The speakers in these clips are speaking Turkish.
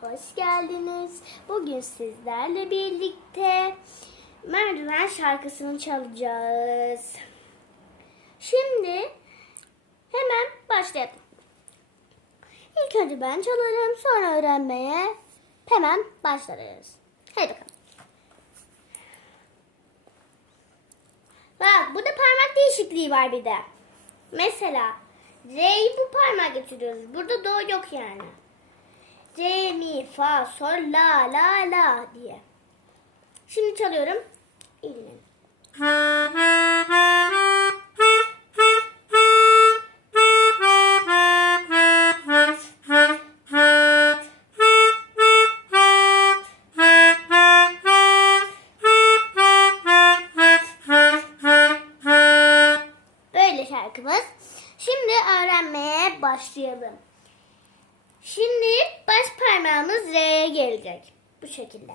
hoş geldiniz. Bugün sizlerle birlikte merdiven şarkısını çalacağız. Şimdi hemen başlayalım. İlk önce ben çalarım, sonra öğrenmeye hemen başlarız. Hadi bakalım. Bak burada parmak değişikliği var bir de. Mesela R'yi bu parmağa getiriyoruz. Burada do yok yani. Re, mi, fa, sol, la, la, la diye. Şimdi çalıyorum. Dinleyin. Böyle şarkımız. Şimdi öğrenmeye başlayalım. Şimdi baş parmağımız R'ye gelecek. Bu şekilde.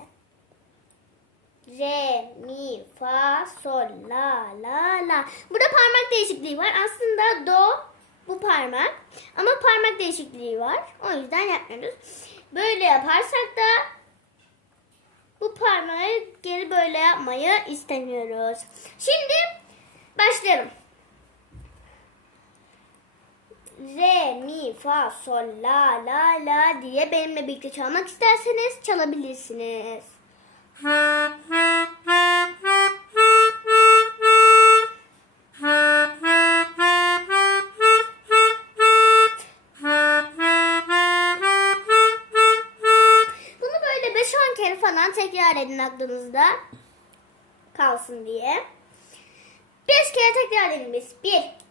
Re, mi, fa, sol, la, la, la. Burada parmak değişikliği var. Aslında do bu parmak. Ama parmak değişikliği var. O yüzden yapmıyoruz. Böyle yaparsak da bu parmağı geri böyle yapmayı istemiyoruz. Şimdi başlayalım. Re, mi, fa, sol, la, la, la diye benimle birlikte çalmak isterseniz çalabilirsiniz. Bunu böyle 5-10 kere falan tekrar edin aklınızda kalsın diye. 5 kere tekrar edin biz. 1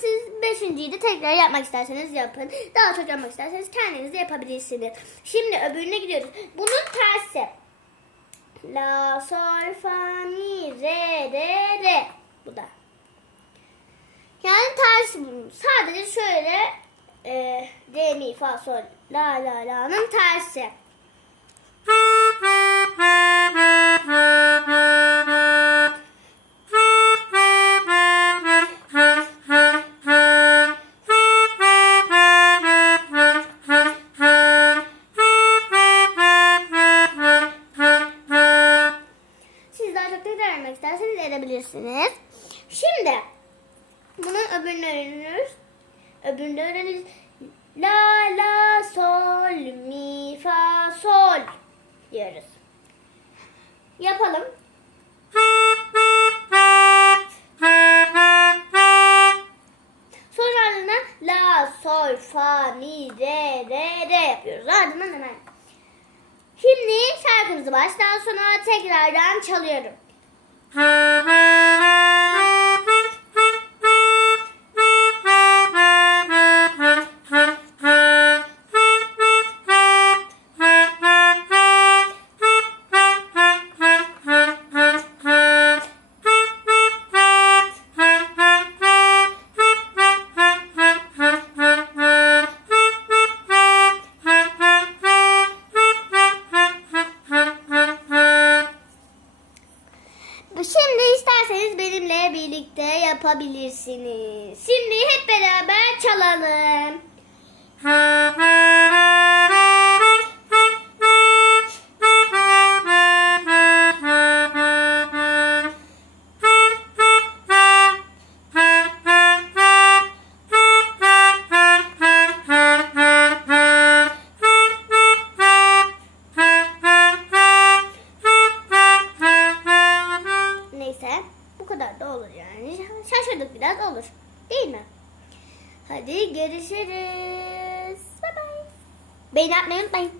Siz beşinciyi de tekrar yapmak isterseniz yapın. Daha çok yapmak isterseniz kendiniz de yapabilirsiniz. Şimdi öbürüne gidiyoruz. Bunun tersi. La, sol, fa, mi, re, re, re. Bu da. Yani tersi bunun. Sadece şöyle e, re, mi, fa, sol, la, la, la'nın tersi. Edebilirsiniz. Şimdi bunun öbürünü öğreniyoruz. Öbürünü öğreniriz. La la sol mi fa sol diyoruz. Yapalım. Sonra ardından la sol fa mi re re re yapıyoruz. Ardından hemen. Şimdi şarkımızı baştan sona tekrardan çalıyorum. Şimdi birlikte yapabilirsiniz. Şimdi hep beraber çalalım. Neyse bu kadar da olur yani. Şaşırdık biraz olur. Değil mi? Hadi görüşürüz. Bye bye. Beni atmayı unutmayın.